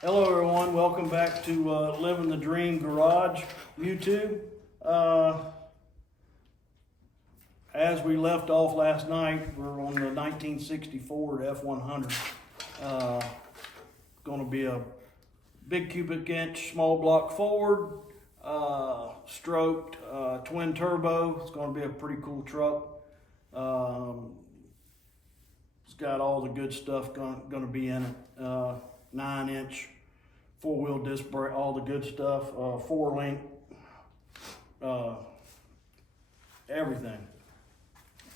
Hello everyone, welcome back to Living the Dream Garage YouTube. As we left off last night, we're on the 1960 Ford F100. Going to be a big cubic inch small block Ford, stroked twin turbo. It's going to be a pretty cool truck. It's got all the good stuff going to be in it. 9-inch four-wheel disc brake, all the good stuff, 4-link, everything.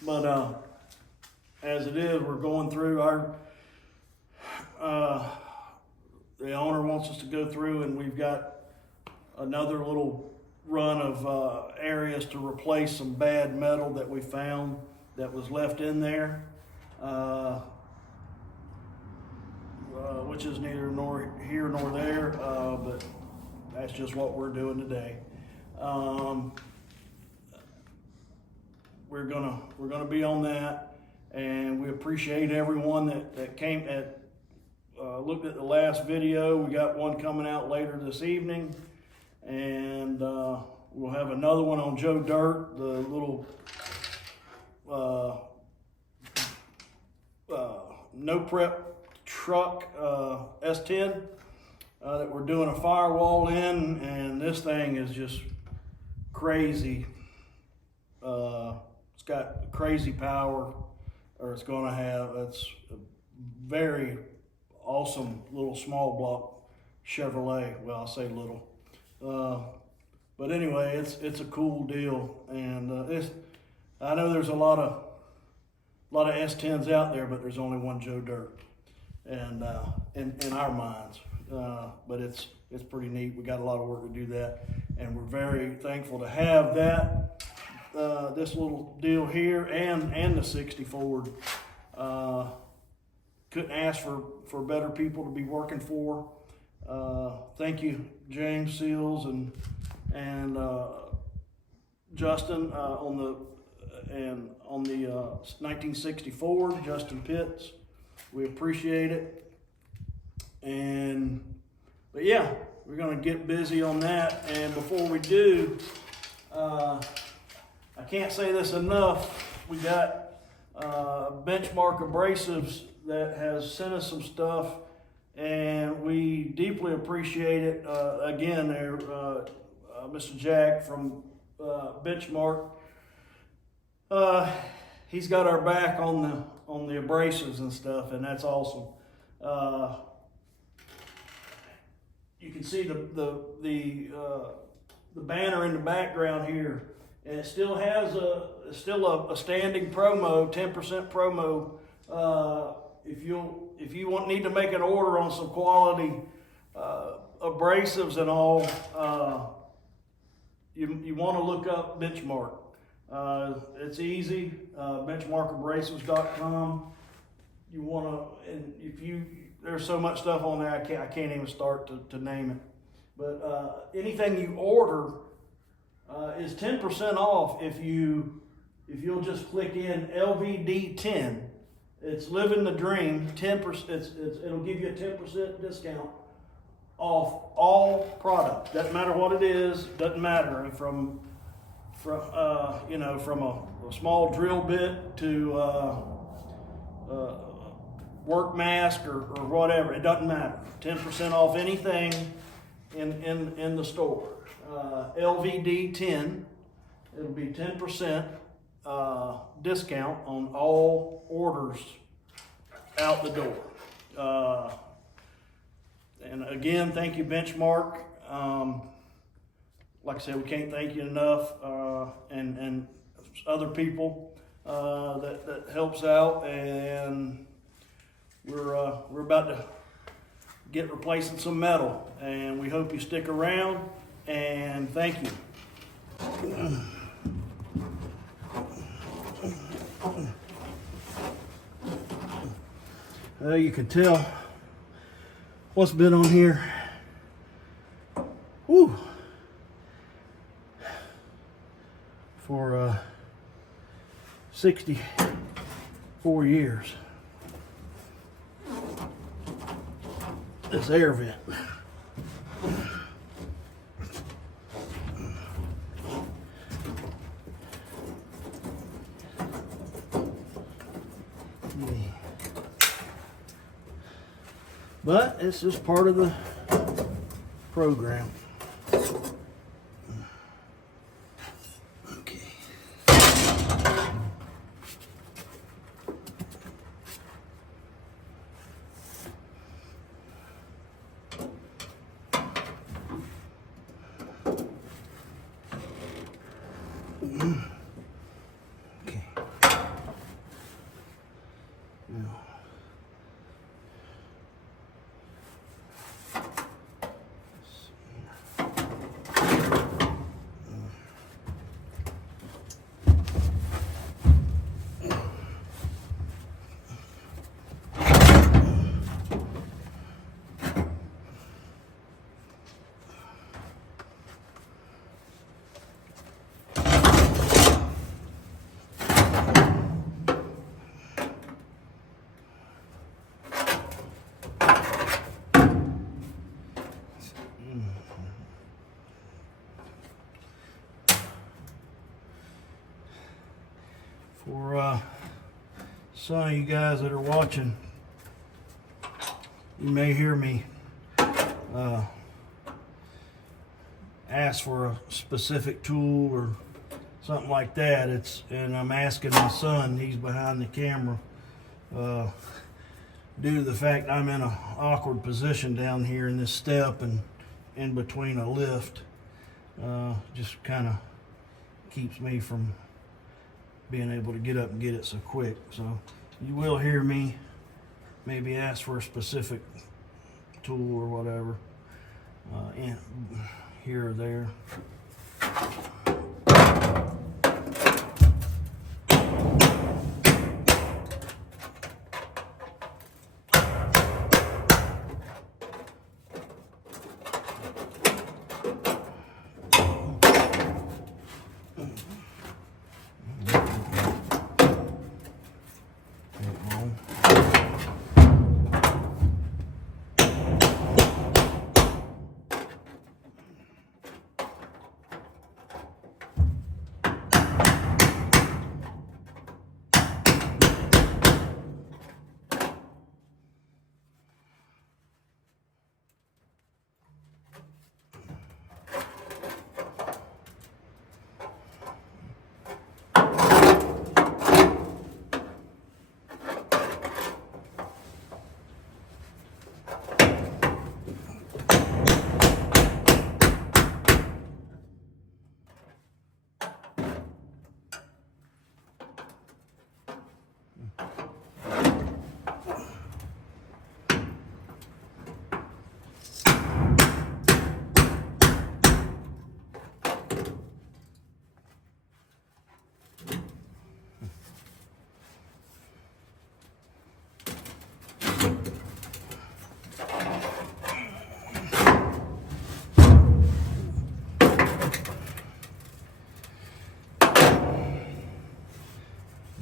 But as it is, we're going through our, the owner wants us to go through, and we've got another little run of areas to replace some bad metal that we found that was left in there. Which is neither here nor there, but that's just what we're doing today. We're gonna be on that, and we appreciate everyone that came at looked at the last video. We got one coming out later this evening, and we'll have another one on Joe Dirt, the little no prep truck S10 that we're doing a firewall in, and this thing is just crazy. It's got crazy power, or it's going to have. It's a very awesome little small block Chevrolet. Well, I'll say little, but anyway, it's a cool deal, and I know there's a lot of S10s out there, but there's only one Joe Dirt. And in our minds, but it's pretty neat. We got a lot of work to do that, and we're very thankful to have that this little deal here and the 60 Ford. Couldn't ask for better people to be working for. Thank you, James Seals and Justin on the 1960 Ford, Justin Pitts. We appreciate it, but yeah, we're gonna get busy on that. And before we do, I can't say this enough. We got Benchmark Abrasives that has sent us some stuff, and we deeply appreciate it. Again, they're Mr. Jack from Benchmark. He's got our back on the abrasives and stuff, and that's awesome. You can see the banner in the background here, and it still has a standing promo, 10% promo. If you need to make an order on some quality abrasives and all, you want to look up Benchmark. It's easy, benchmarkabrasives.com. You want to, and there's so much stuff on there, I can't even start to name it. But anything you order is 10% off if you'll just click in LVD10. It's Living the Dream, 10%. It'll give you a 10% discount off all products. Doesn't matter what it is. Doesn't matter from a small drill bit to work mask or whatever. It doesn't matter. 10% off anything in the store. LVD10. It'll be 10% discount on all orders out the door. And again, thank you, Benchmark. Like I said, we can't thank you enough, and other people that helps out, and we're about to get replacing some metal, and we hope you stick around, and thank you. You can tell what's been on here. Woo. For 64 years. this air vent. But it's just part of the program. Okay. Okay. Now. For some of you guys that are watching, you may hear me ask for a specific tool or something like that. And I'm asking my son, he's behind the camera, due to the fact I'm in an awkward position down here in this step and in between a lift. Just kind of keeps me from being able to get up and get it so quick. So you will hear me maybe ask for a specific tool or whatever in here or there.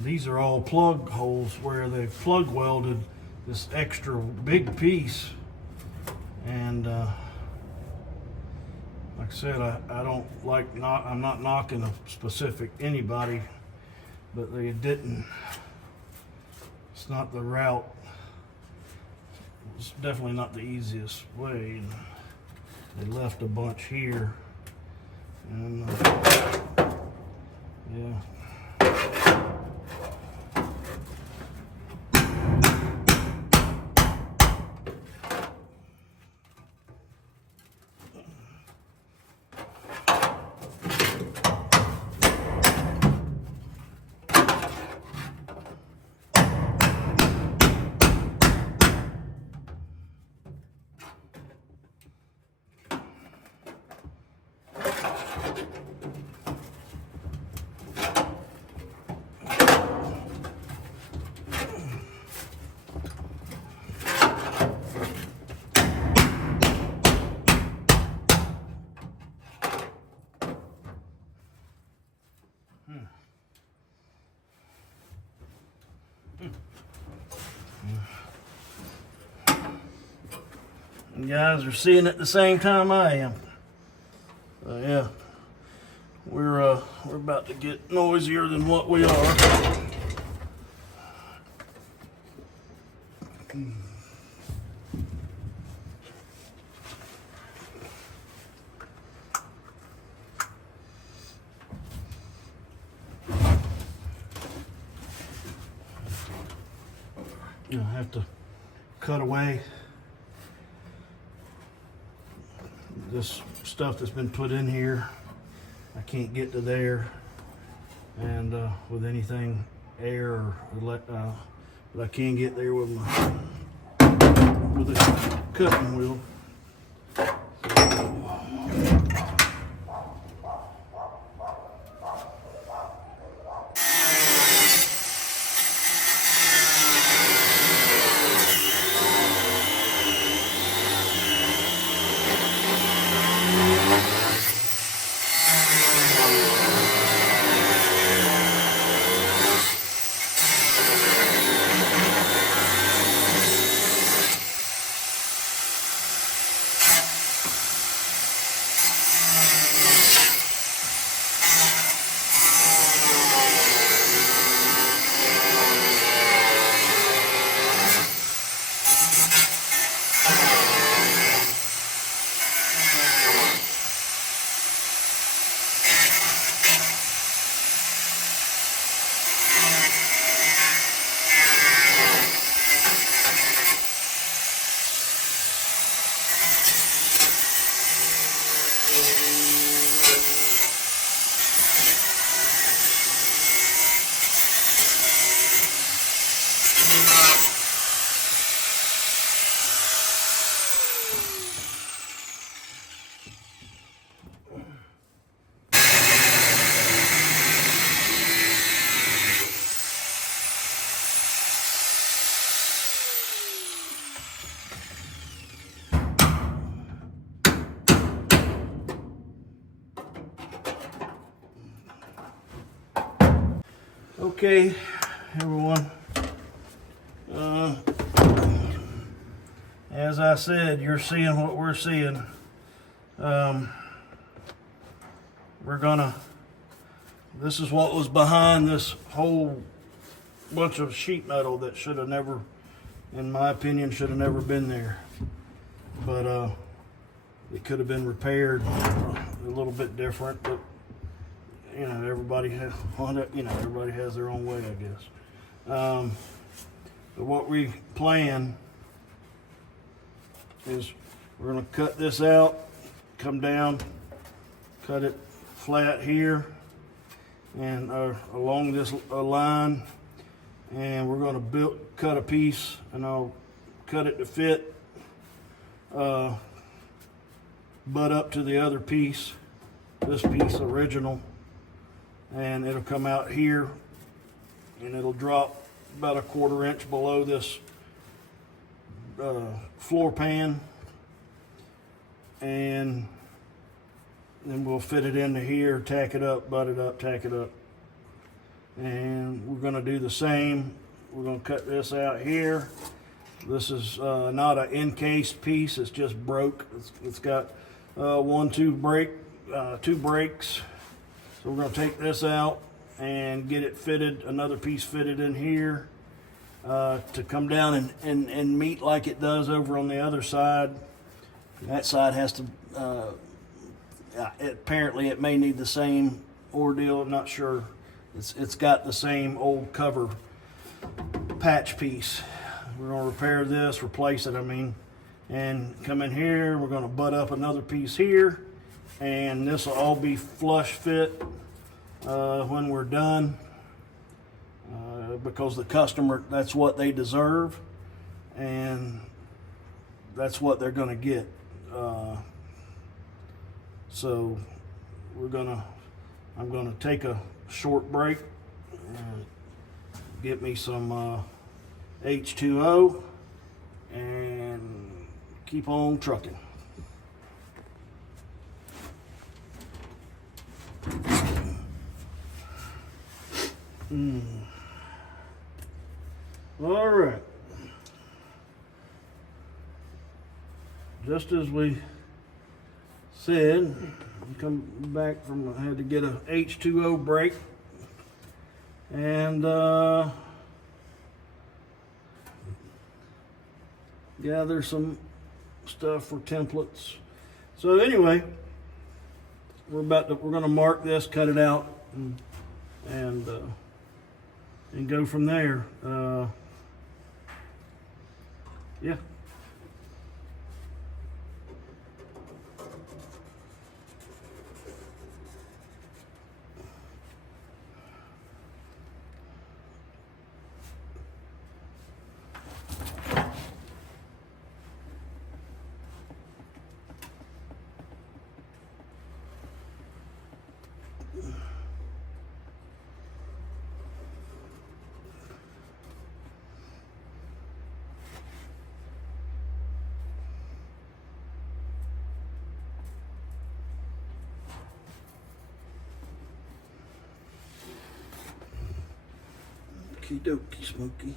These are all plug holes where they've plug welded this extra big piece, and like I said, I don't like I'm not knocking a specific anybody, but they didn't. It's not the route. It's definitely not the easiest way. And they left a bunch here, and yeah. You guys are seeing it the same time I am. Yeah, we're about to get noisier than what we are. I have to cut away this stuff that's been put in here. I can't get to there, and with anything air or but I can get there with a cutting wheel. Okay, everyone. As I said, you're seeing what we're seeing. This is what was behind this whole bunch of sheet metal that should have never, in my opinion, should have never been there. But it could have been repaired a little bit different, but you know, everybody has their own way, I guess. But what we plan is we're going to cut this out, come down, cut it flat here, and along this line, and we're going to cut a piece, and I'll cut it to fit, butt up to the other piece, this piece original, and it'll come out here, and it'll drop about a 1/4 inch below this floor pan, and then we'll fit it into here, tack it up, butt it up, tack it up. And we're going to do the same. We're going to cut this out here. This is not an encased piece, it's just broke. It's got two breaks. So we're going to take this out and get it fitted, another piece fitted in here to come down and meet like it does over on the other side. That side has to, apparently it may need the same ordeal, I'm not sure. It's got the same old cover patch piece. We're going to repair this, replace it, and come in here. We're going to butt up another piece here, and this will all be flush fit when we're done, because the customer, that's what they deserve, and that's what they're going to get. So I'm gonna take a short break and get me some H2O and keep on trucking. All right. just as we said, come back from, I had to get a H2O break, and gather some stuff for templates. So anyway, we're gonna mark this, cut it out, and go from there. Yeah. Okie dokie, Smokey.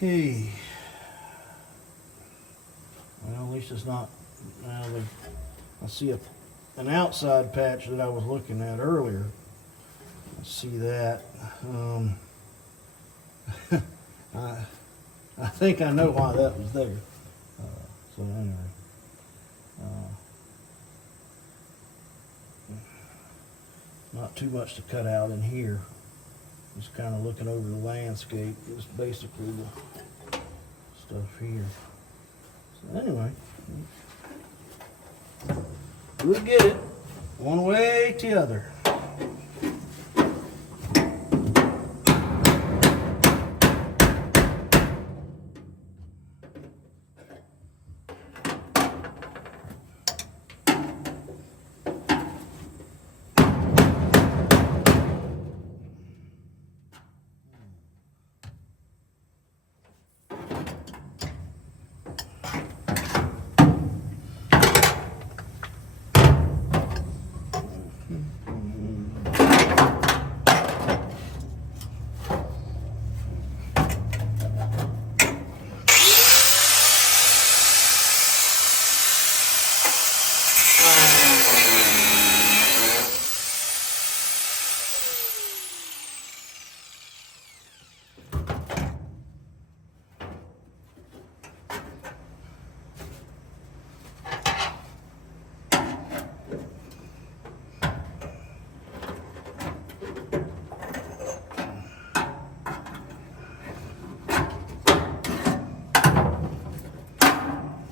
Hey. Well, at least it's not. Now I see an outside patch that I was looking at earlier. I see that. I think I know why that was there. So anyway. Not too much to cut out in here. Just kind of looking over the landscape. It's basically the stuff here. So anyway, we'll get it one way to the other.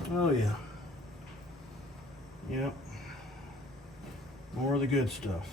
Oh yeah. Yep. More of the good stuff.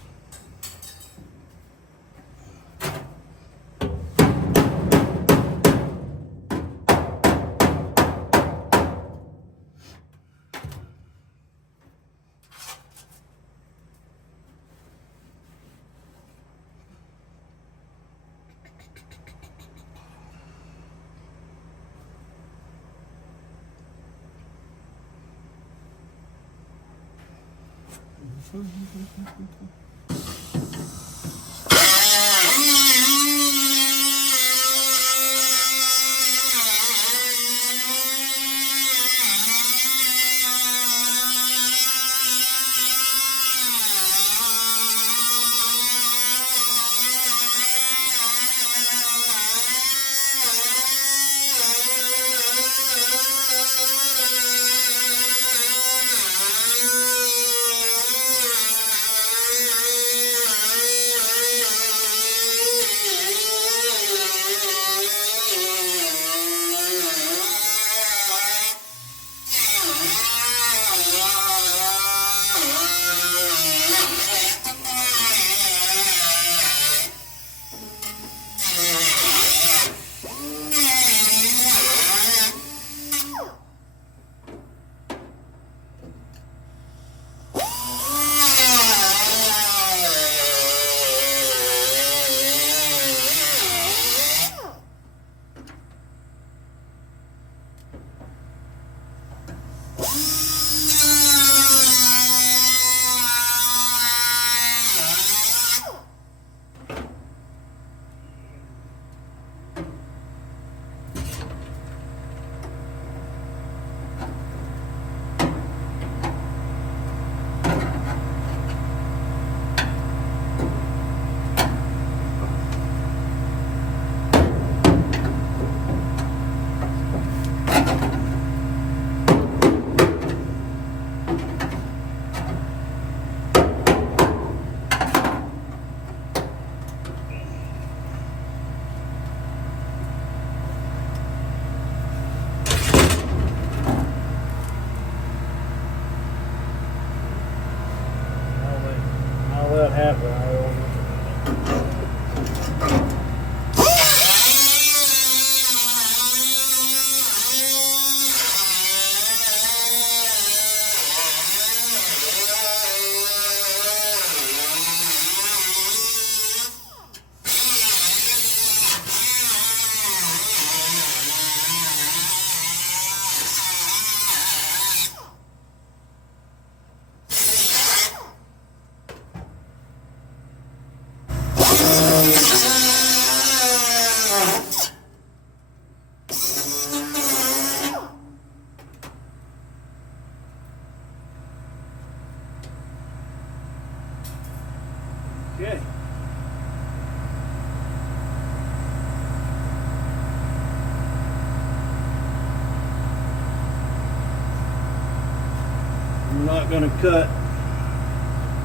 I'm not going to cut.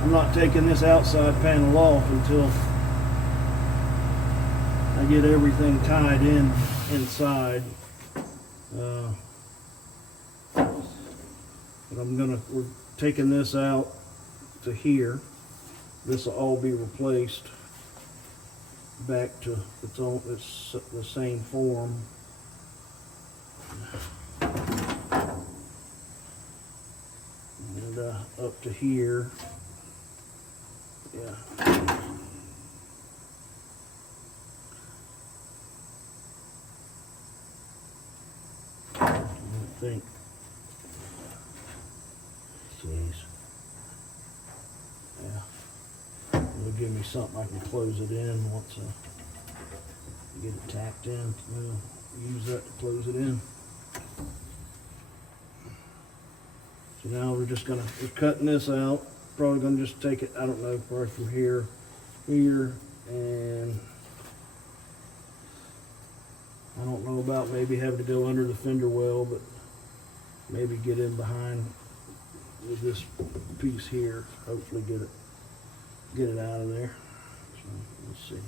I'm not taking this outside panel off until I get everything tied in inside. But we're taking this out to here. This will all be replaced back to it's the same form. And up to here. Yeah. I think. Jeez. Yeah. It'll give me something I can close it in once I get it tacked in. We'll use that to close it in. So now we're cutting this out. Probably gonna just take it, I don't know, probably from here, and I don't know about maybe having to go under the fender well, but maybe get in behind with this piece here. Hopefully get it out of there. So let's see.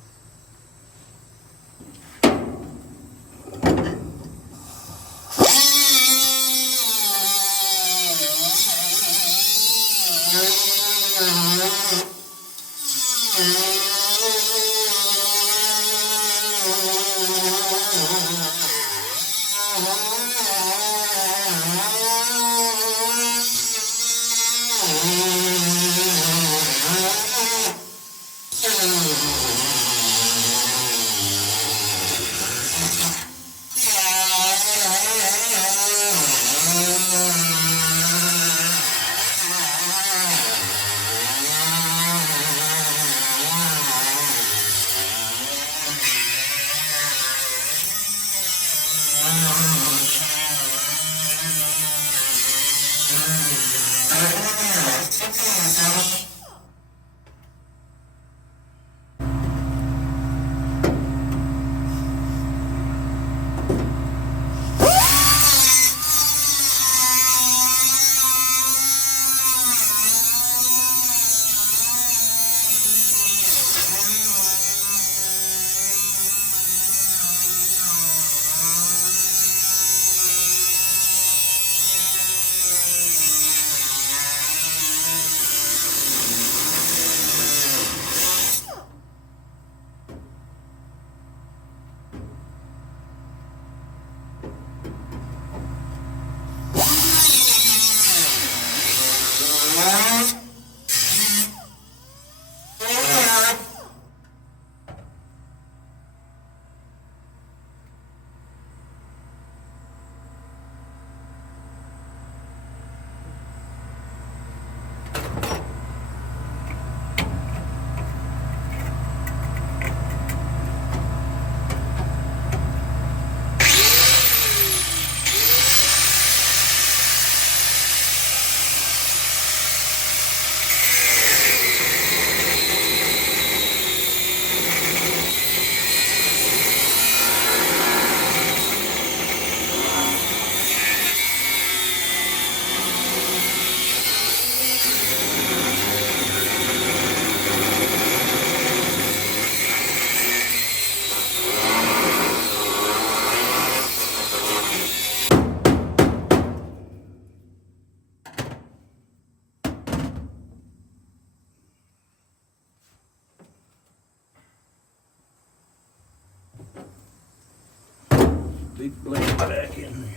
Big blade back in there.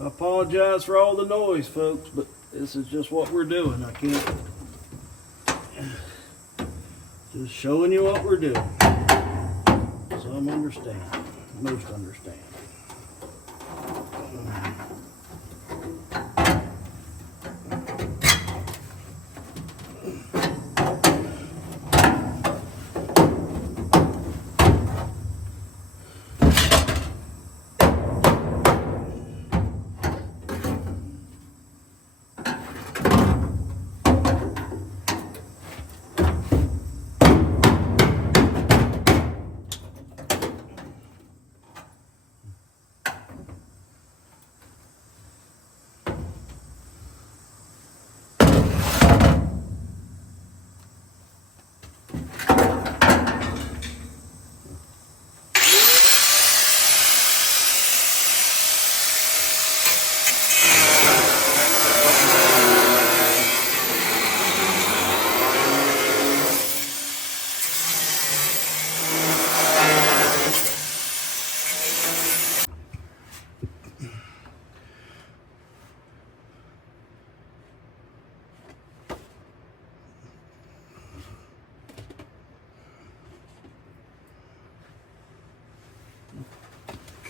I apologize for all the noise, folks, but this is just what we're doing. I can't. Just showing you what we're doing. Some understand, most understand.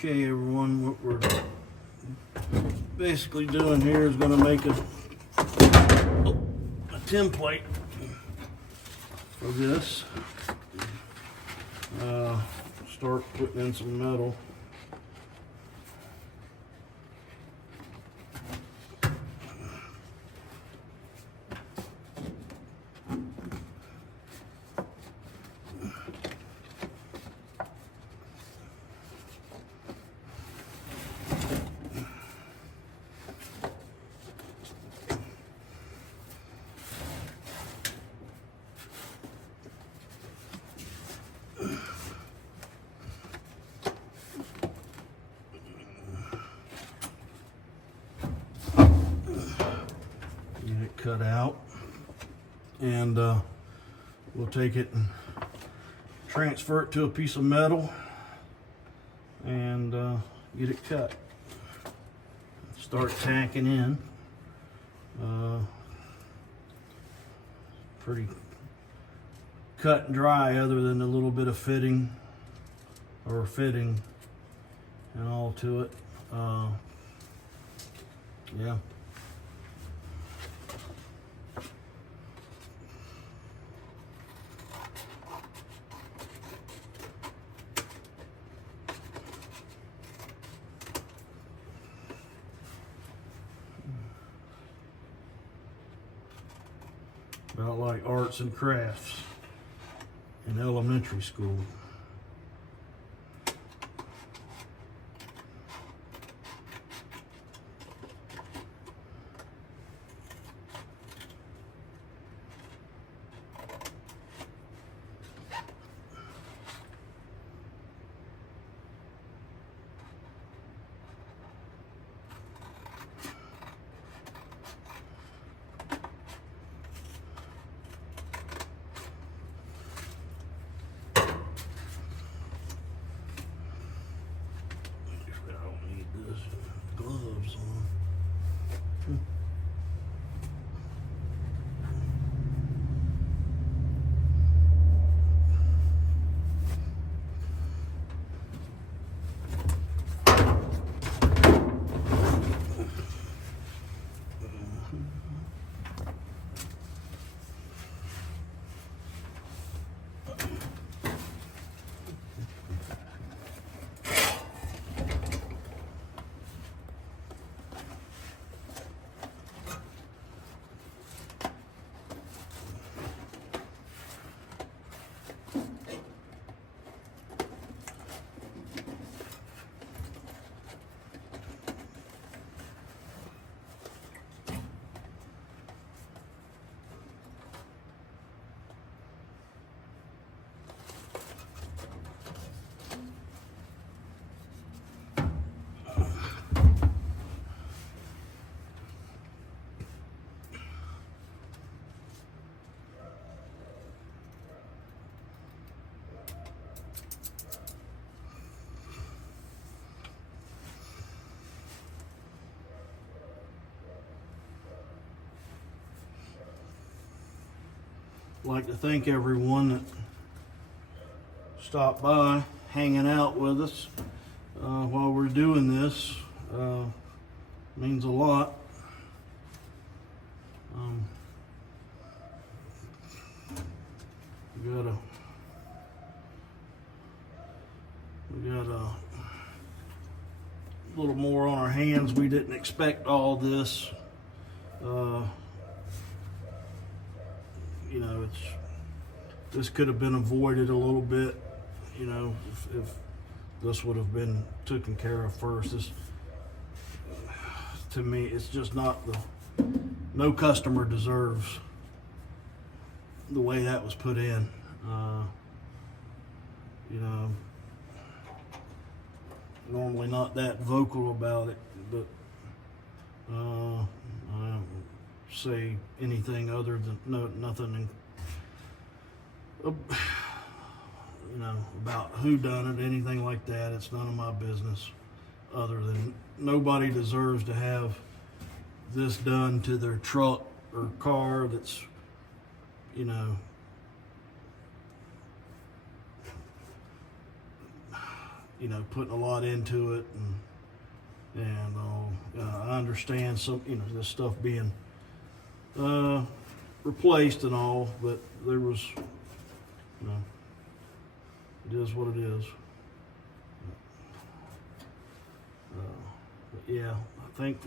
Okay, everyone, what we're basically doing here is going to make a template for this. Start putting in some metal. Cut out, and we'll take it and transfer it to a piece of metal and get it cut. Start tacking in. Pretty cut and dry, other than a little bit of fitting and all to it. Yeah. About like arts and crafts in elementary school. like to thank everyone that stopped by, hanging out with us while we're doing this. Means a lot. We got a little more on our hands. We didn't expect all this. You know, this could have been avoided a little bit, you know, if this would have been taken care of first. This, to me, it's just not no customer deserves the way that was put in. You know, normally not that vocal about it, but I don't say anything other than nothing, you know, about who done it, anything like that. It's none of my business, other than nobody deserves to have this done to their truck or car that's, you know, putting a lot into it, and I understand some, you know, this stuff being replaced and all, but there was, you know, it is what it is. But yeah, I think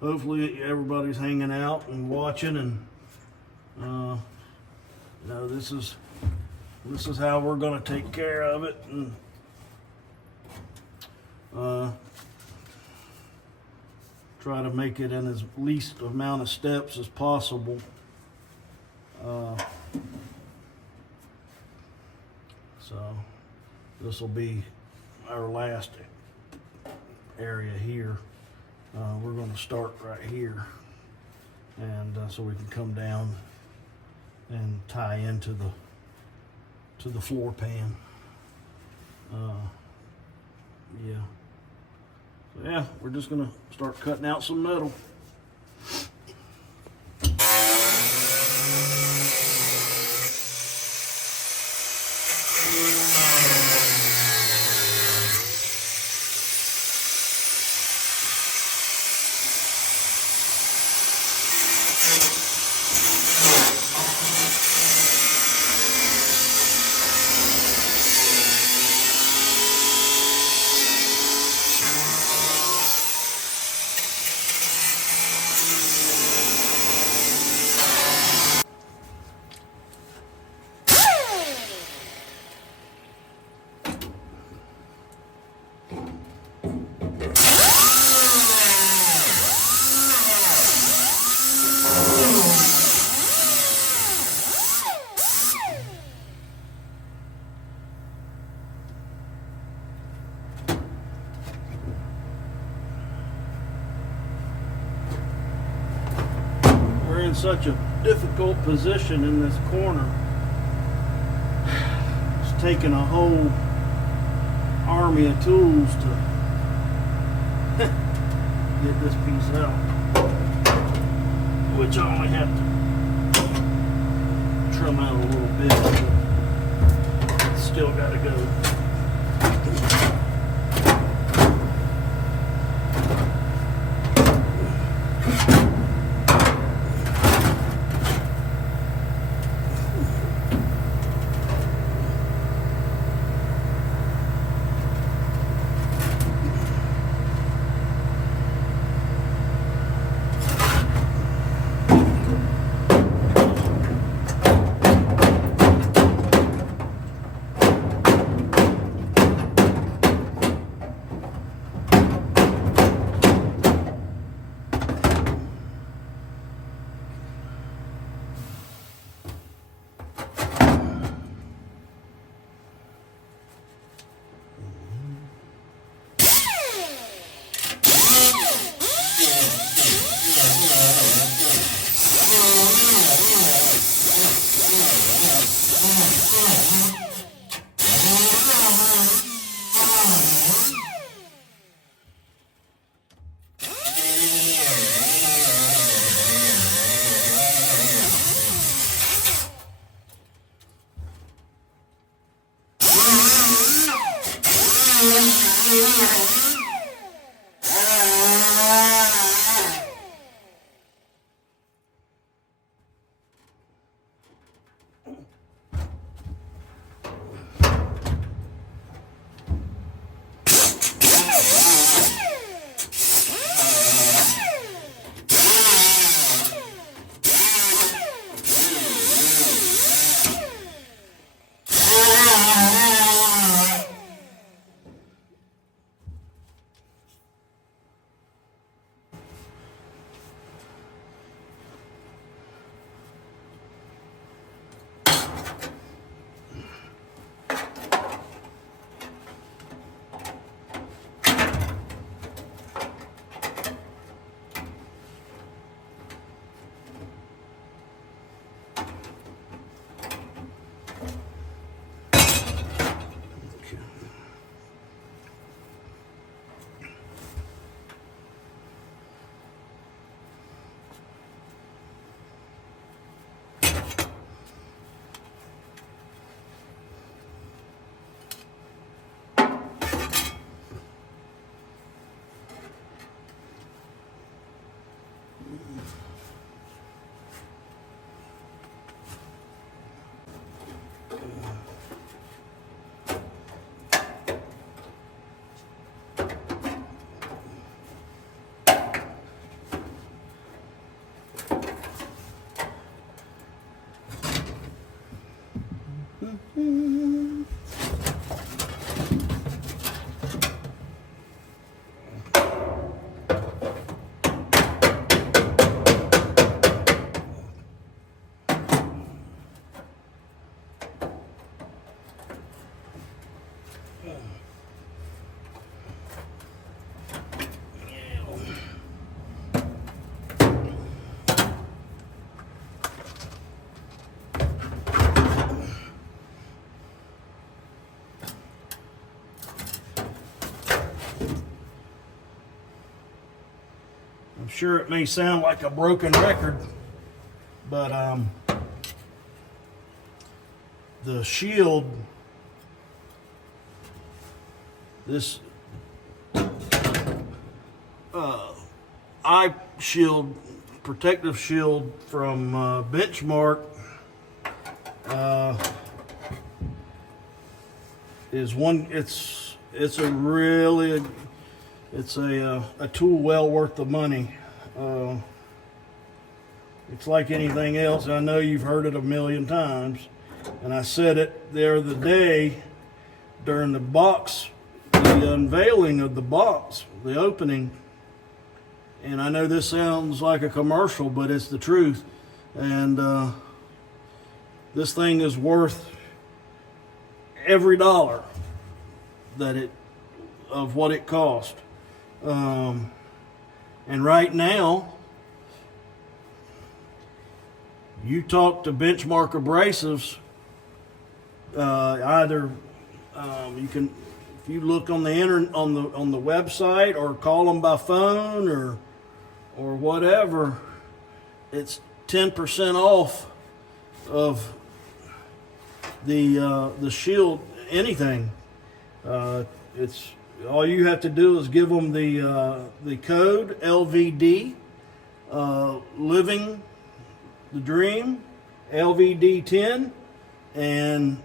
hopefully everybody's hanging out and watching, and you know, this is how we're going to take care of it, and try to make it in as least amount of steps as possible. So this will be our last area here. We're going to start right here, and so we can come down and tie into the floor pan. Yeah. So yeah, we're just gonna start cutting out some metal. In such a difficult position in this corner. It's taking a whole army of tools to get this piece out, which I only have to trim out a little bit, but it's still got to go. sure it may sound like a broken record, but the shield, this eye shield, protective shield from Benchmark is one. It's a tool well worth the money. It's like anything else. I know you've heard it a million times, and I said it the other day during the unveiling of the box, the opening. And I know this sounds like a commercial, but it's the truth. And this thing is worth every dollar of what it cost. And right now, you talk to Benchmark Abrasives, either you can, if you look on the on the website, or call them by phone, or whatever, it's 10% off of the shield. Anything. It's all you have to do is give them the code LVD, Living the Dream, LVD 10, and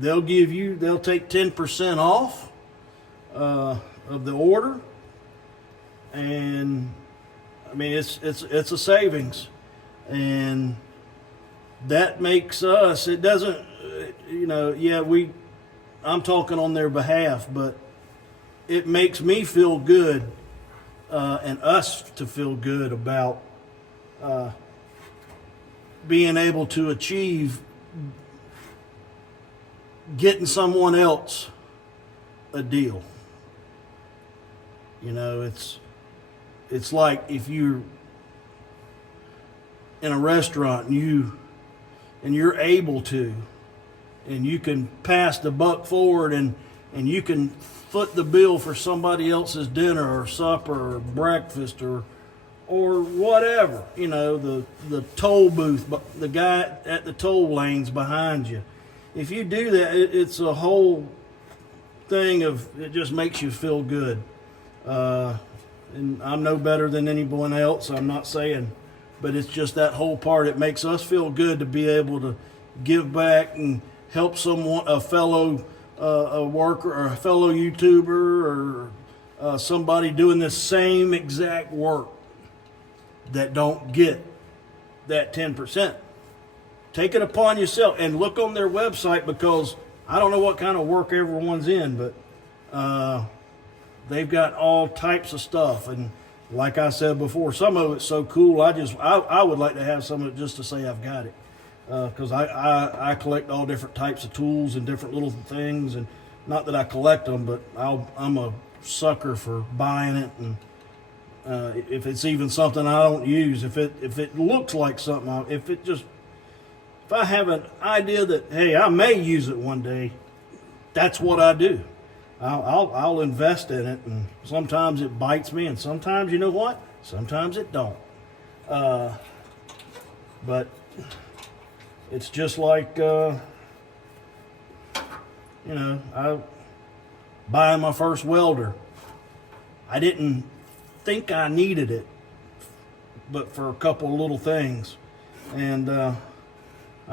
they'll take 10% off of the order. And I mean, it's a savings, and that makes us. It doesn't, yeah, I'm talking on their behalf, but it makes me feel good, and us to feel good about being able to achieve getting someone else a deal. It's like if you're in a restaurant and you're able to, and you can pass the buck forward, and you can foot the bill for somebody else's dinner or supper or breakfast or whatever, the toll booth, the guy at the toll lanes behind you. If you do that, it's a whole thing it just makes you feel good. And I'm no better than anyone else, I'm not saying, but it's just that whole part. It makes us feel good to be able to give back and help someone, a fellow a worker or a fellow YouTuber or somebody doing the same exact work that don't get that 10%. Take it upon yourself and look on their website, because I don't know what kind of work everyone's in, but they've got all types of stuff. And like I said before, some of it's so cool. I would like to have some of it just to say I've got it. Because I collect all different types of tools and different little things, and not that I collect them, but I'm a sucker for buying it, and if it's even something I don't use, if it looks like something, if I have an idea that, hey, I may use it one day, that's what I do. I'll invest in it, and sometimes it bites me, and sometimes, you know what? Sometimes it don't. But it's just like, I buying my first welder. I didn't think I needed it, but for a couple of little things. And I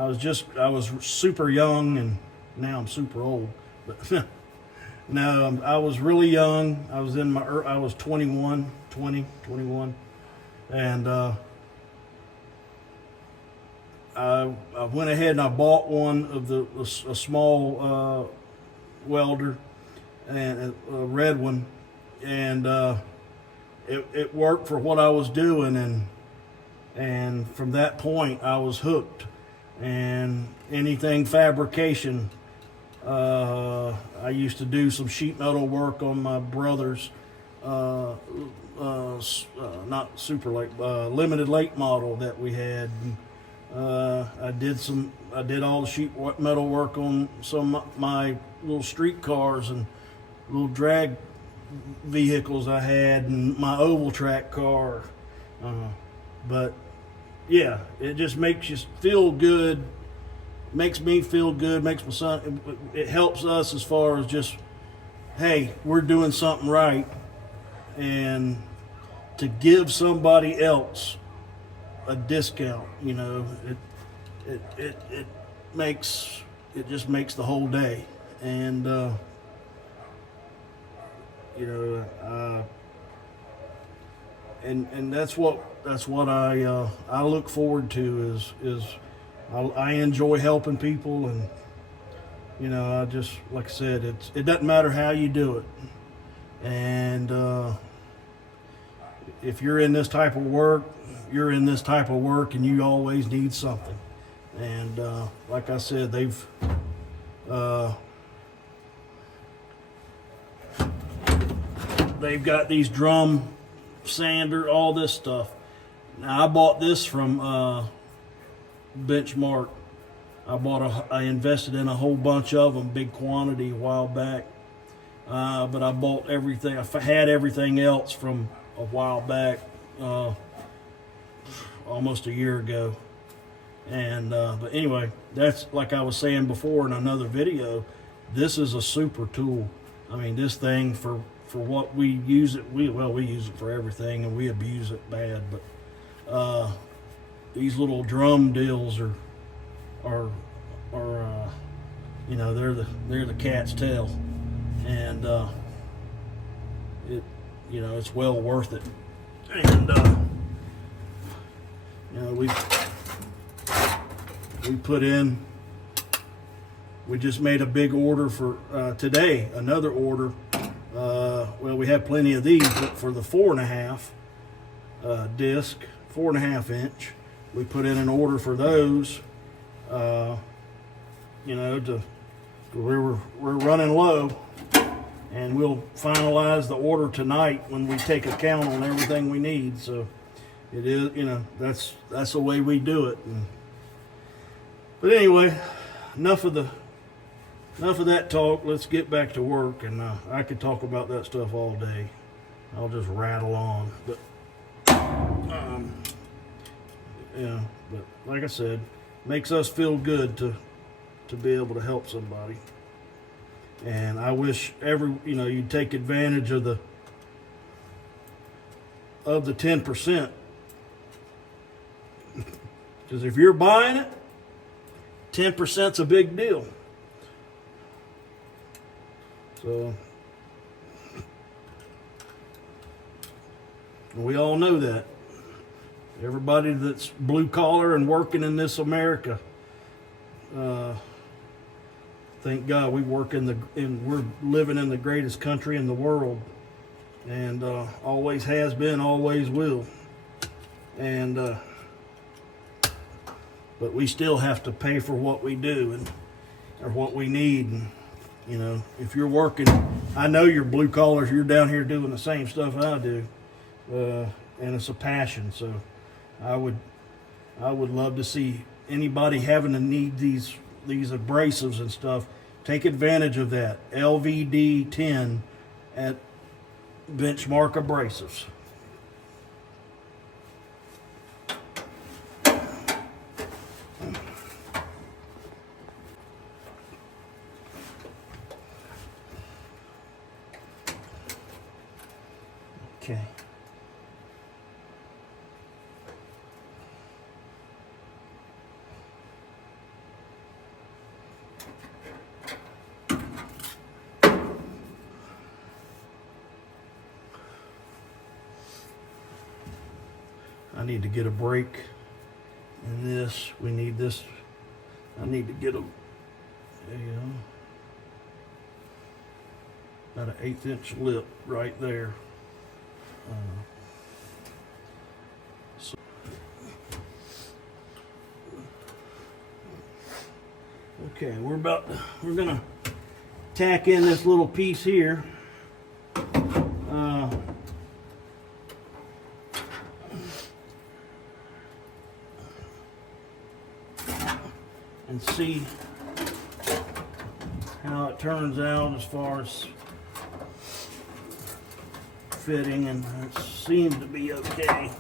was super young, and now I'm super old. But no, I was really young. I was 21, and I went ahead and I bought one of a small welder, and a red one, and it worked for what I was doing, and from that point I was hooked. And anything fabrication, I used to do some sheet metal work on my brother's not super late, limited late model that we had. I did all the sheet metal work on some of my little street cars and little drag vehicles I had, and my oval track car, But yeah, it just makes you feel good. Makes me feel good. Makes my son. It helps us as far as just, hey, we're doing something right, and to give somebody else a discount, you know, it just makes the whole day. And you know, and that's what I look forward to is I enjoy helping people. And you know, I just, like I said, it doesn't matter how you do it. And if you're in this type of work, you're in this type of work, and you always need something. And like I said, they've got these drum sander, all this stuff. Now I bought this from Benchmark. I invested in a whole bunch of them, big quantity, a while back. But I bought everything. I had everything else from a while back, almost a year ago. And but anyway, that's, like I was saying before in another video, this is a super tool. I mean, this thing for what we use it, we use it for everything, and we abuse it bad. But these little drum deals are you know, they're the cat's tail, and you know, it's well worth it. And you know, we just made a big order for today, another order. Well, we have plenty of these, but for the 4.5 disc, 4.5 inch, we put in an order for those. You know, we're running low, and we'll finalize the order tonight when we take account on everything we need. So it is, you know, that's the way we do it. But anyway, enough of that talk. Let's get back to work, and I could talk about that stuff all day. I'll just rattle on. But yeah, but like I said, makes us feel good to be able to help somebody. And I wish you'd take advantage of the 10%. Because if you're buying it, 10%'s a big deal. So we all know that. Everybody that's blue collar and working in this America, thank God we're living in the greatest country in the world, and always has been, always will. And but we still have to pay for what we do or what we need. And you know, if you're working, I know you're blue collars, you're down here doing the same stuff I do, and it's a passion. So I would love to see anybody having to need these abrasives and stuff. Take advantage of that. LVD 10 at Benchmark Abrasives. Okay. I need to get a brake in this. We need this. I need to get about an 1/8 inch lip right there. Okay, we're gonna tack in this little piece here. And see how it turns out as far as fitting, and it seems to be okay.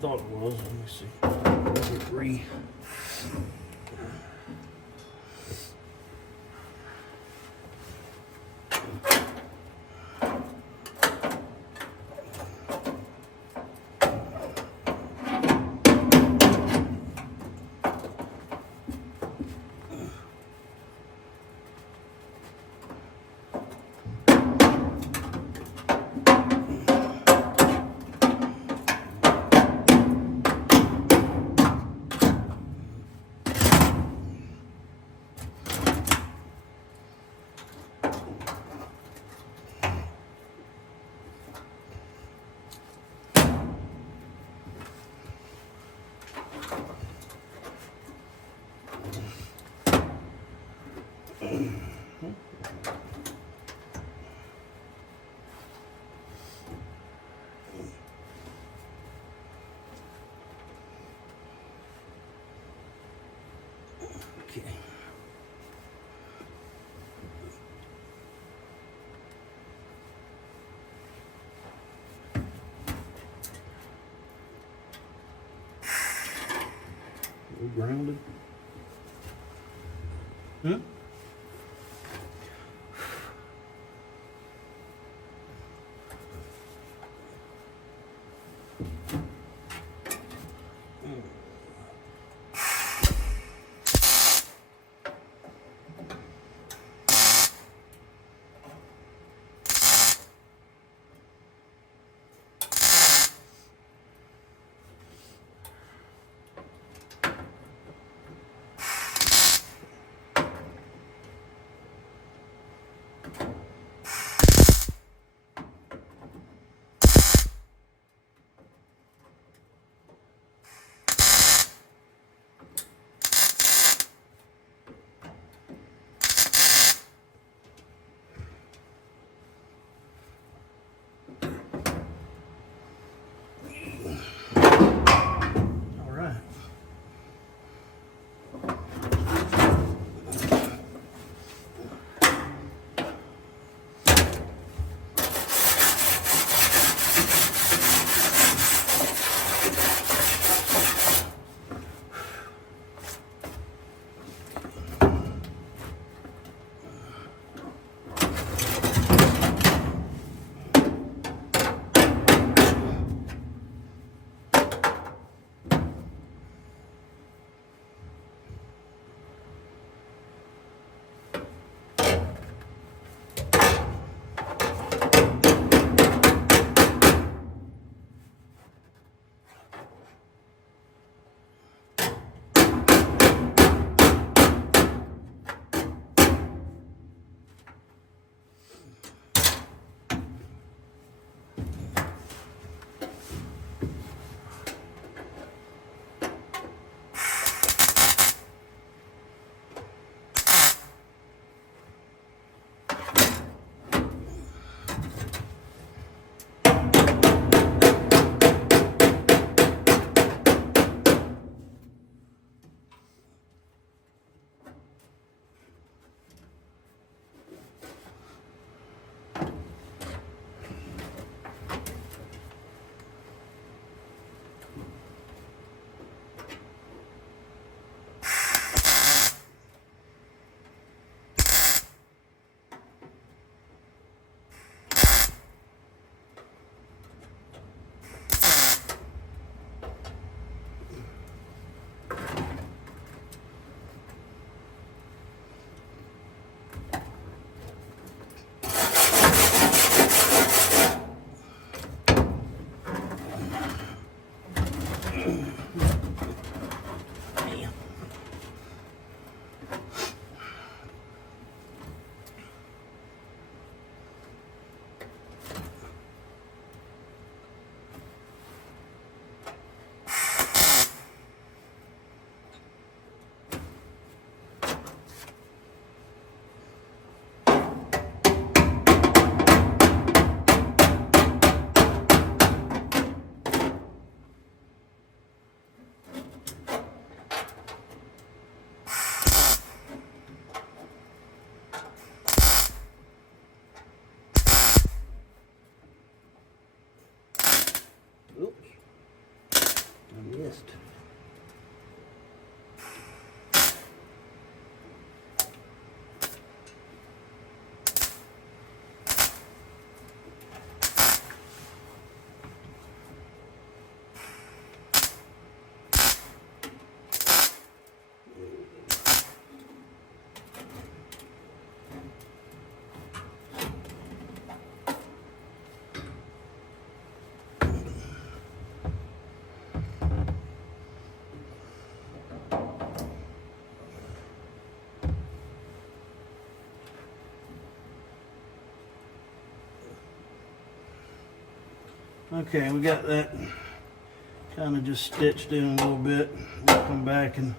thought it was. Let me see. Let me re. Okay. We're grounded. Hmm? missed. Okay, we got that kind of just stitched in a little bit. We'll come back, and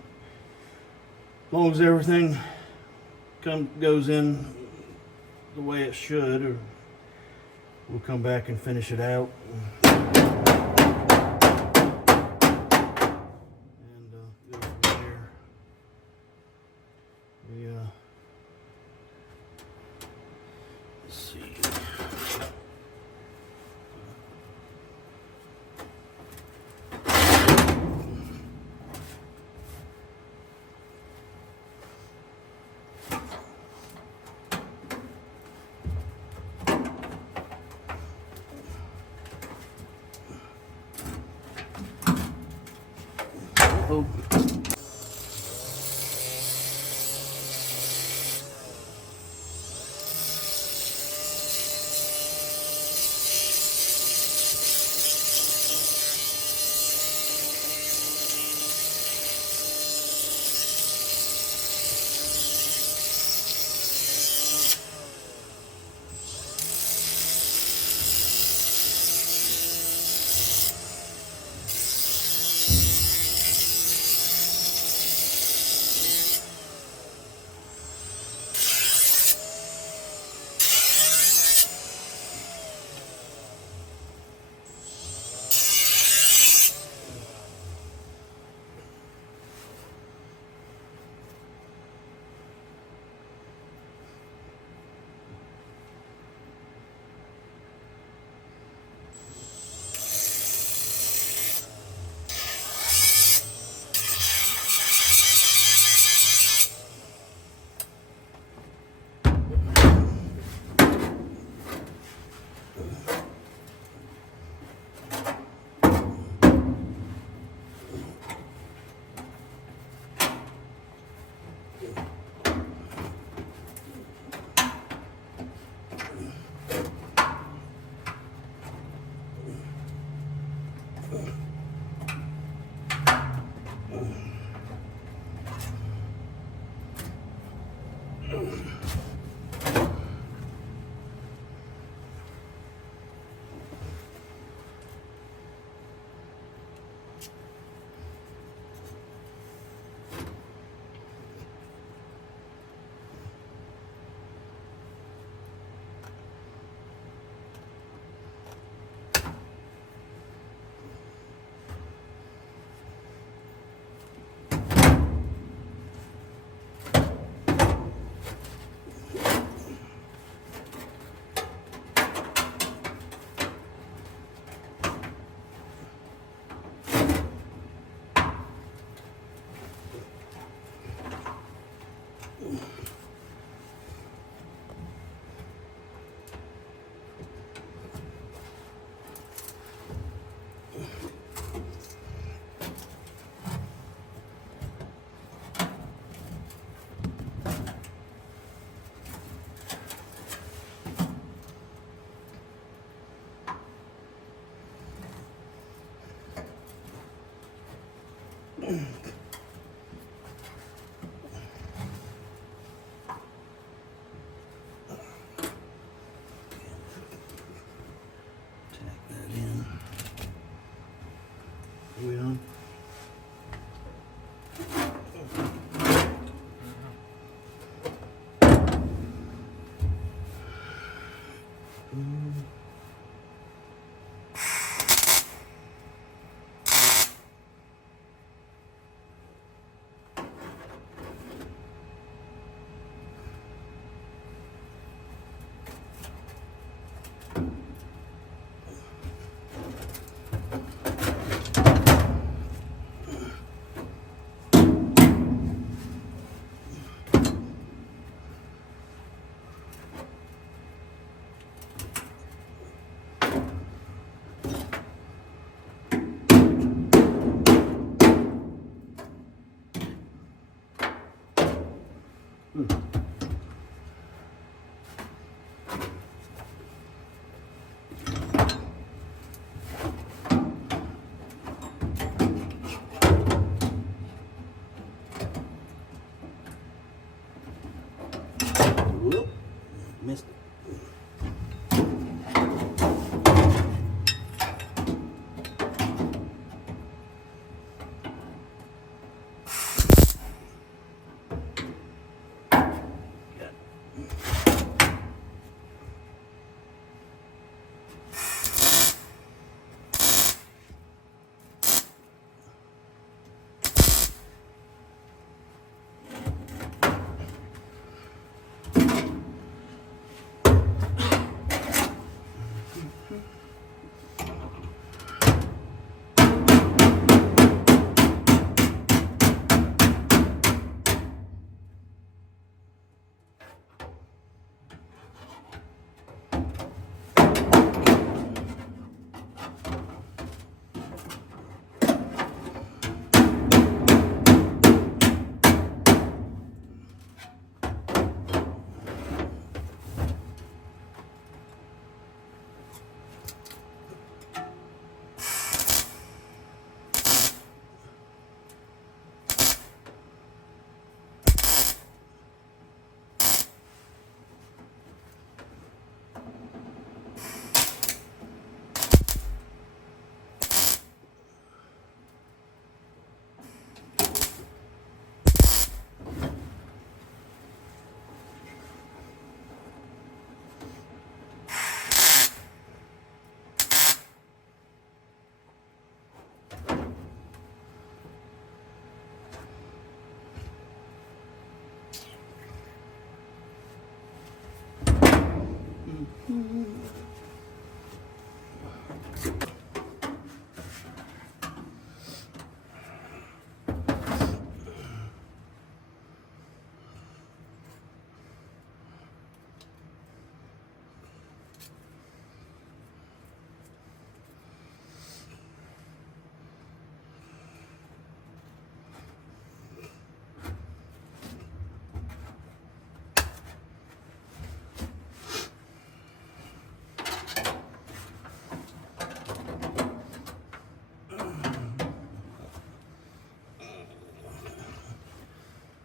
as long as everything goes in the way it should, or we'll come back and finish it out. And go from there. Let's see. Oh.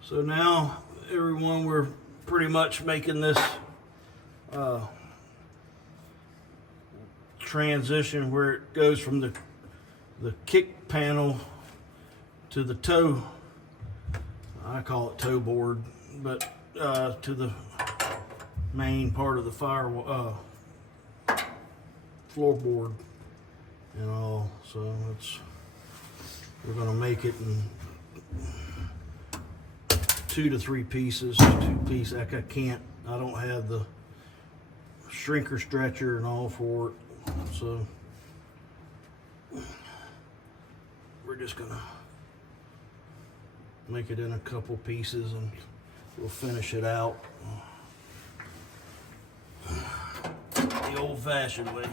So now, everyone, we're pretty much making this transition where it goes from the kick panel to the toe. I call it toe board, but to the main part of the floorboard and all. So we're gonna make it in 2 to 3 pieces. 2 pieces. I don't have the shrinker stretcher and all for it, so we're just gonna make it in a couple pieces and we'll finish it out the old-fashioned way.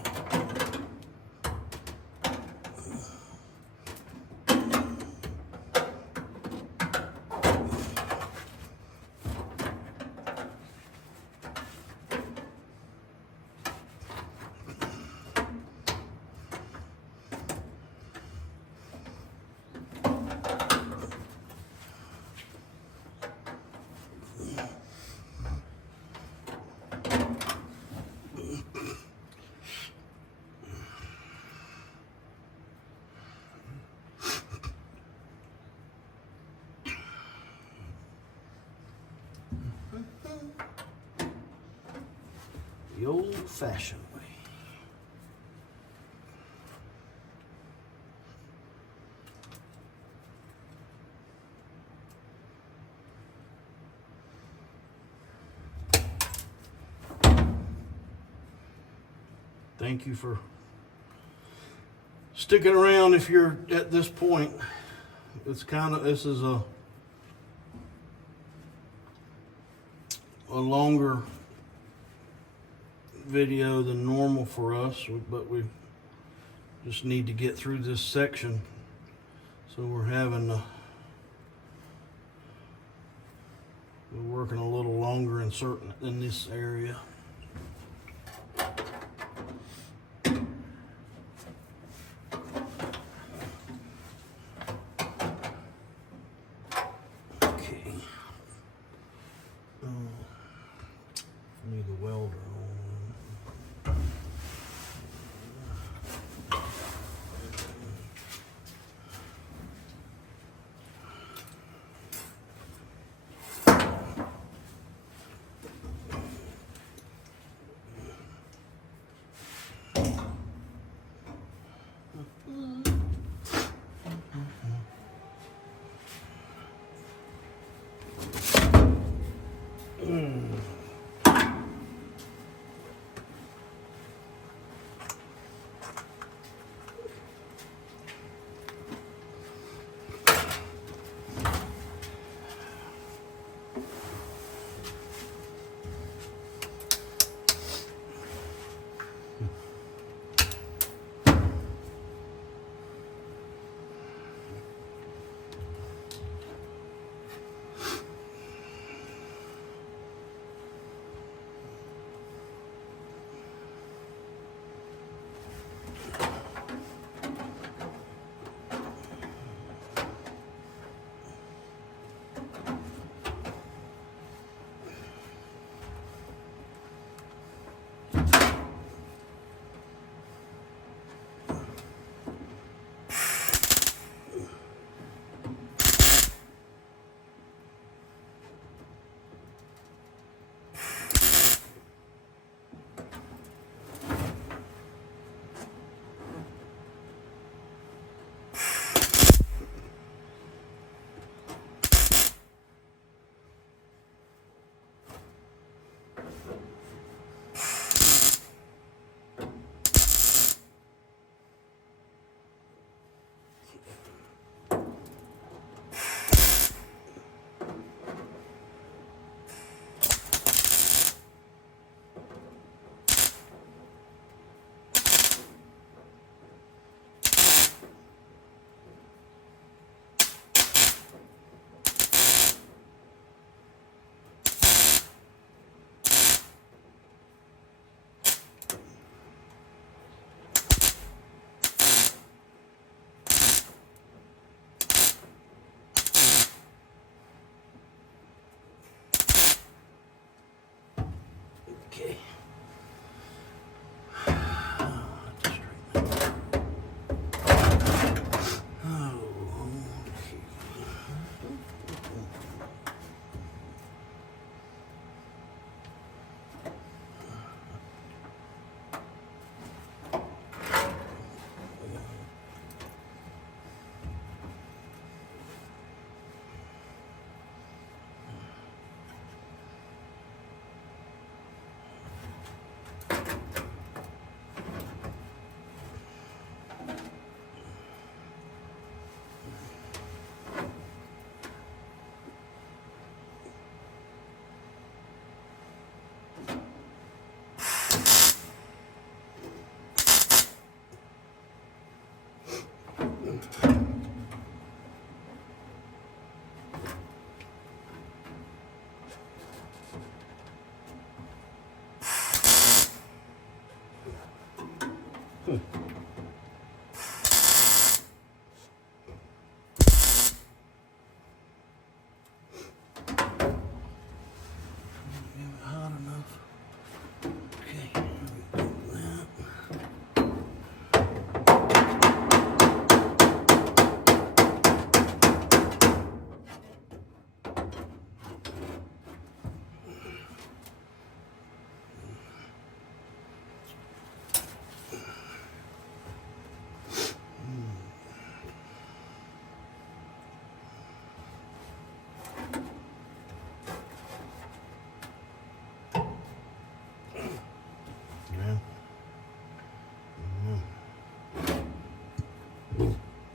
The old-fashioned way. Thank you for sticking around if you're at this point. This is a longer video than normal for us, but we just need to get through this section, so we're working a little longer in this area. Okay, need the welder on.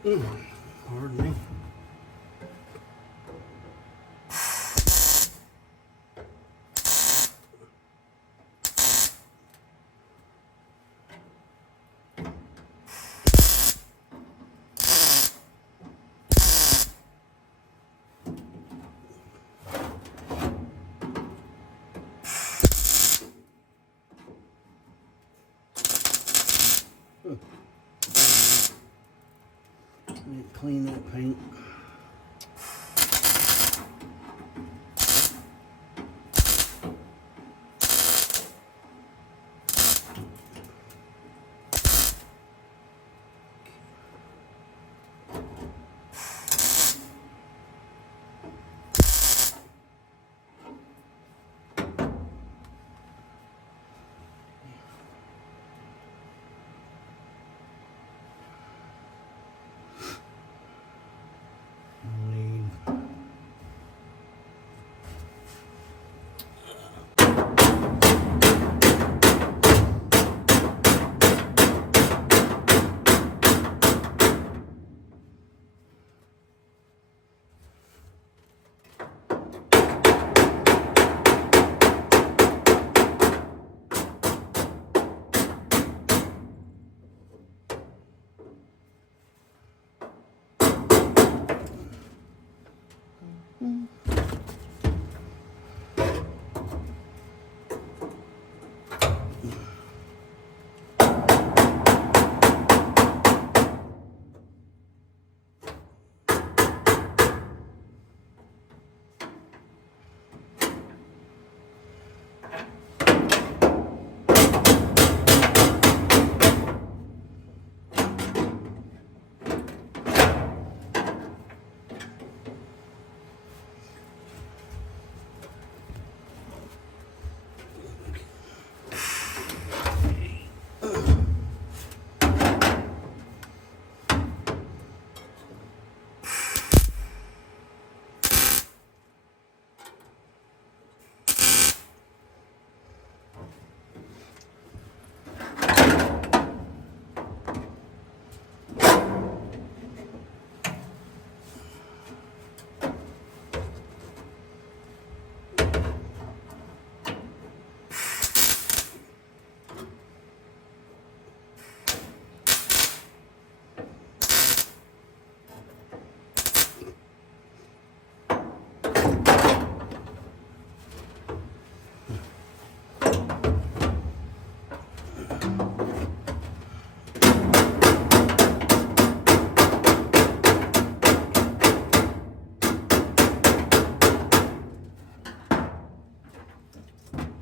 Pardon me. Clean that paint.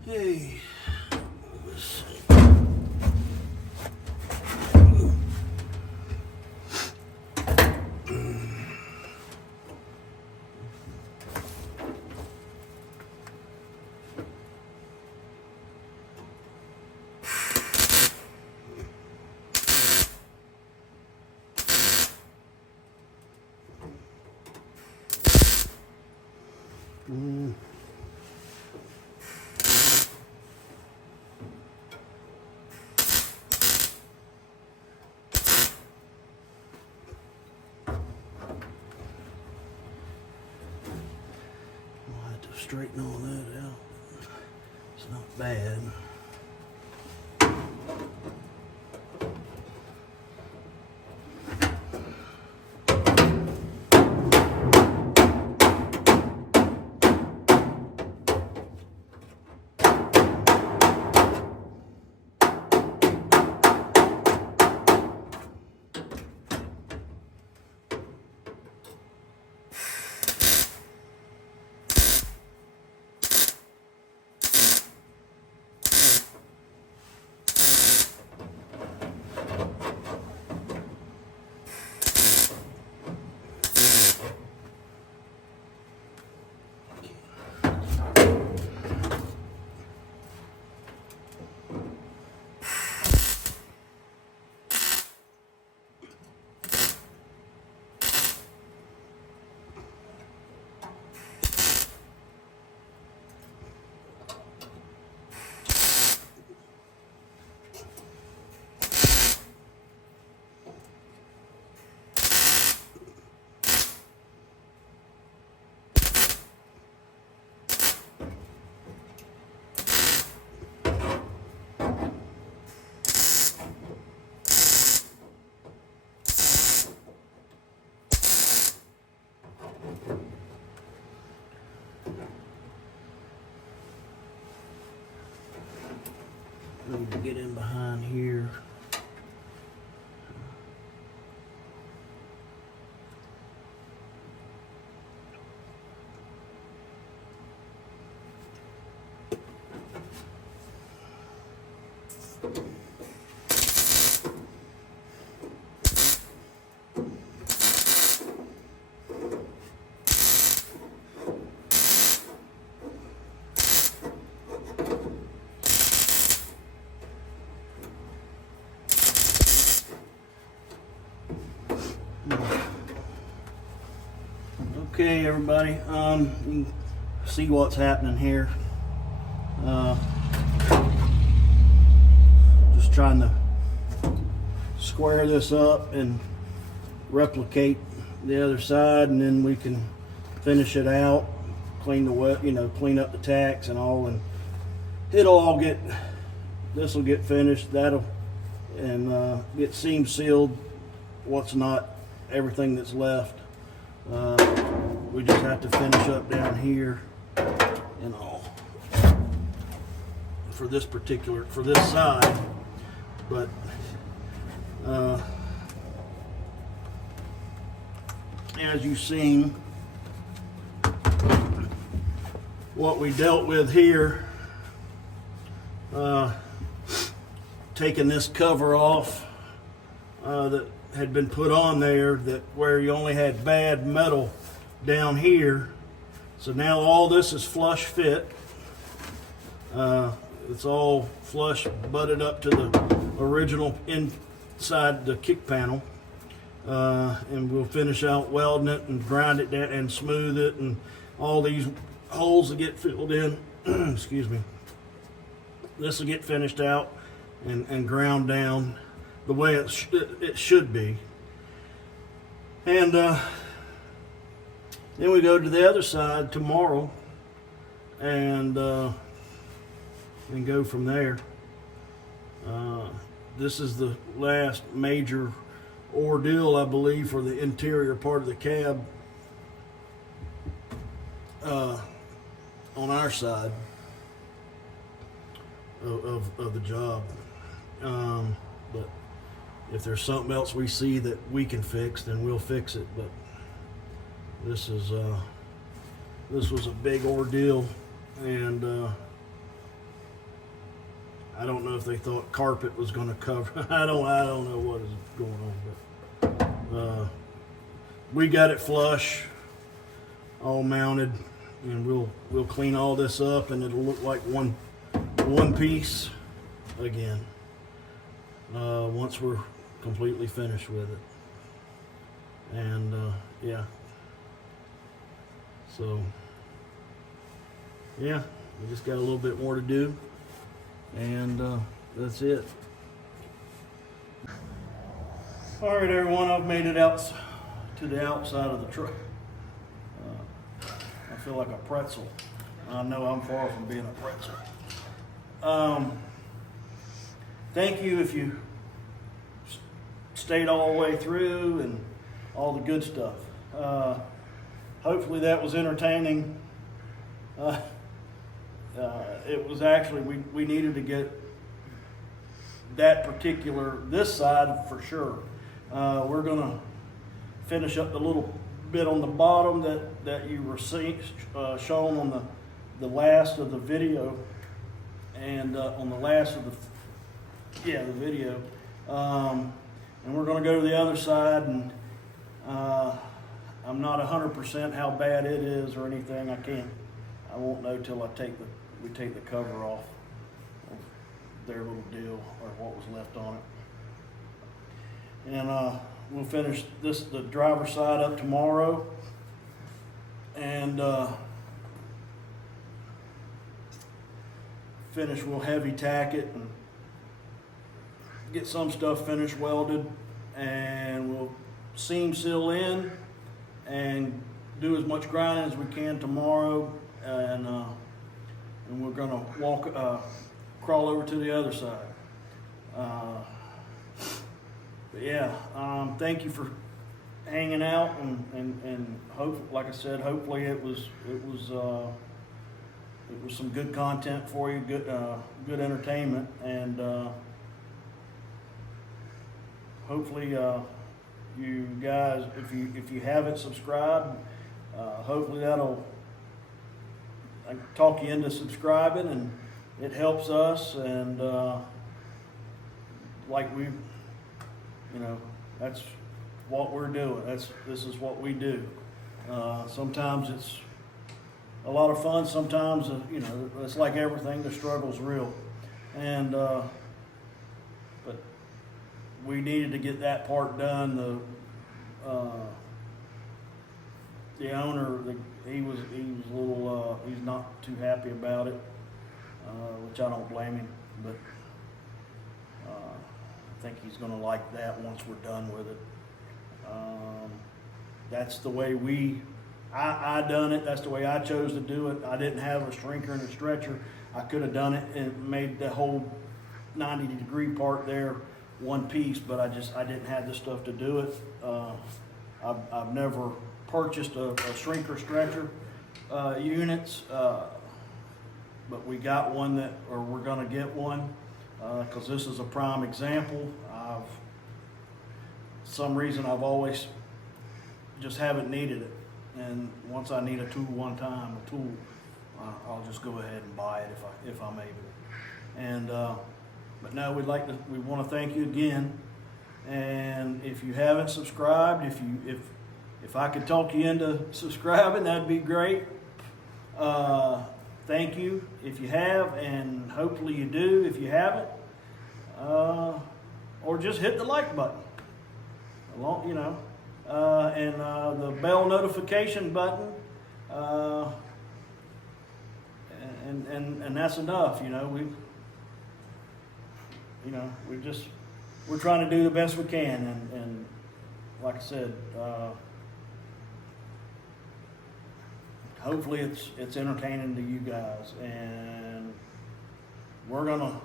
Hey, let's see. I'll have to straighten all that out. It's not bad. Need to get in behind here. Okay, everybody, you can see what's happening here. Just trying to square this up and replicate the other side, and then we can finish it out, clean clean up the tacks and all, and it'll all get, this will get finished, and get seam sealed, what's not, everything that's left. We just have to finish up down here and all for this side, but as you've seen, what we dealt with here, taking this cover off that had been put on there, that where you only had bad metal down here. So now all this is flush fit. It's all flush butted up to the original inside the kick panel. And we'll finish out welding it and grind it down and smooth it, and all these holes will get filled in. Excuse me. This will get finished out and ground down the way it should be. And then we go to the other side tomorrow and go from there. This is the last major ordeal, I believe, for the interior part of the cab on our side of the job. But if there's something else we see that we can fix, then we'll fix it. But this was a big ordeal, and I don't know if they thought carpet was going to cover. I don't know what is going on, but we got it flush, all mounted, and we'll clean all this up, and it'll look like one piece again once we're completely finished with it. And yeah, so yeah, we just got a little bit more to do, and that's it. All right, everyone, I've made it out to the outside of the truck. I feel like a pretzel. I know I'm far from being a pretzel. Thank you if you stayed all the way through and all the good stuff. Hopefully that was entertaining. It was actually, we needed to get this side for sure. We're gonna finish up the little bit on the bottom that you were shown on the last of the video, and on the last of the video. And we're going to go to the other side, and I'm not 100% how bad it is or anything. I won't know till we take the cover off of their little deal, or what was left on it. And we'll finish the driver's side up tomorrow, and we'll heavy tack it and get some stuff finished welded, and we'll seam seal in and do as much grinding as we can tomorrow, and we're gonna crawl over to the other side. But yeah, thank you for hanging out, and hope, like I said, hopefully it was it was some good content for you, good entertainment, and hopefully you guys, if you haven't subscribed, hopefully that'll talk you into subscribing, and it helps us. And like we, that's what we're doing. This is what we do. Sometimes it's a lot of fun. Sometimes, it's like everything, the struggle's real. And, but we needed to get that part done. The owner, he was a little, he's not too happy about it, which I don't blame him, but, I think he's gonna like that once we're done with it. That's the way I done it. That's the way I chose to do it. I didn't have a shrinker and a stretcher. I could have done it and made the whole 90-degree part there one piece, but I didn't have the stuff to do it. I've never purchased a shrinker stretcher units, but we got one we're gonna get one, because this is a prime example. Some reason I've always just haven't needed it, and once I need a tool one time, I'll just go ahead and buy it if I'm able. And but no, we want to thank you again. And if you haven't subscribed, if I could talk you into subscribing, that'd be great. Thank you if you have, and hopefully you do if you haven't. Or just hit the like button. And the bell notification button, and that's enough. We're trying to do the best we can, and like I said, hopefully it's entertaining to you guys, and we're gonna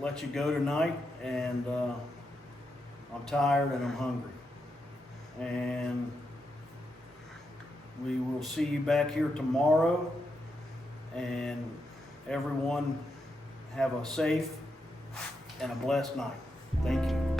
let you go tonight, and I'm tired and I'm hungry, and we will see you back here tomorrow, and everyone have a safe and a blessed night. Thank you.